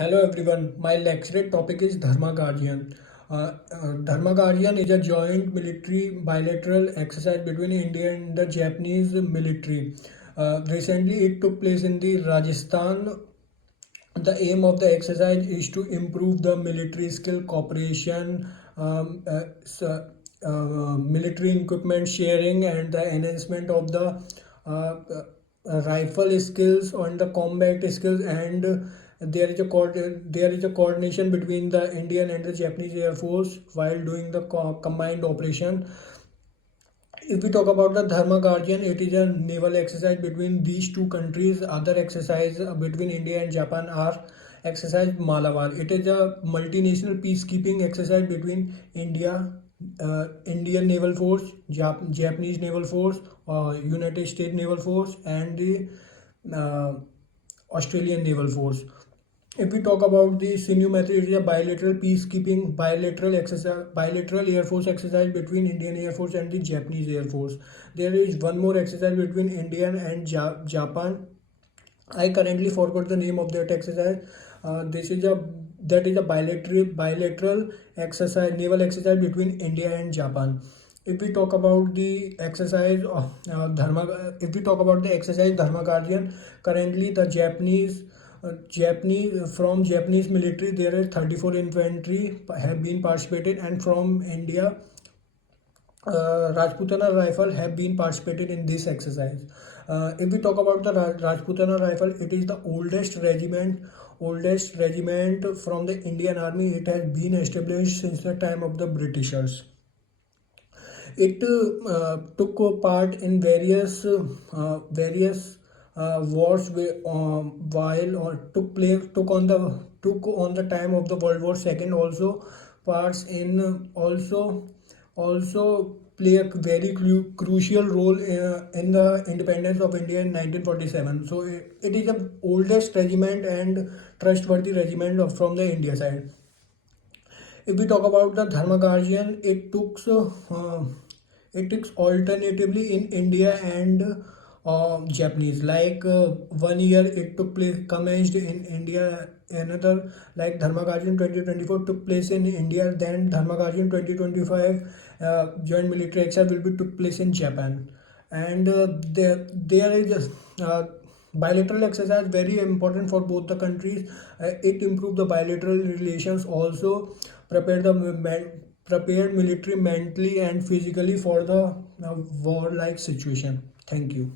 Hello everyone, my lecture topic is Dharma Guardian. Dharma Guardian is a joint military bilateral exercise between India and the Japanese military. Recently, it took place in the Rajasthan. The aim of the exercise is to improve the military skill cooperation, military equipment sharing, and the enhancement of the rifle skills and the combat skills. And there is a coordination between the Indian and the Japanese Air Force while doing the combined operation. If we talk about the Dharma Guardian, it is a naval exercise between these two countries. Other exercise between India and Japan are exercise Malabar. It is a multinational peacekeeping exercise between Indian Naval Force, Japanese Naval Force, United States Naval Force, and the uh, Australian Naval Force. If we talk about the sinew method, it is a bilateral peacekeeping, bilateral exercise, bilateral Air Force exercise between Indian Air Force and the Japanese Air Force. There is one more exercise between India and Japan. I currently forgot the name of that exercise. This is a that is a bilateral exercise, naval exercise between India and Japan. If we talk about the exercise of if we talk about the exercise Dharma Guardian, currently the Japanese military, there are 34 infantry have been participated, and from India, Rajputana Rifle have been participated in this exercise. If we talk about the Rajputana Rifle, it is the oldest regiment from the Indian Army. It has been established since the time of the Britishers. It took part in various wars while took on the time of the World War II. Also parts in also play a very crucial role in the independence of India in 1947. So it is the oldest regiment and trustworthy regiment from the India side. If we talk about the Dharma Guardian, it took alternatively in India and Japanese. Like 1 year it took place, commenced in India. Another like Dharma Guardian 2024 took place in India. Then Dharma Guardian 2025 joint military exercise will be took place in Japan. And there is bilateral exercise very important for both the countries. It improved the bilateral relations, also prepared prepared military mentally and physically for the war like situation. Thank you.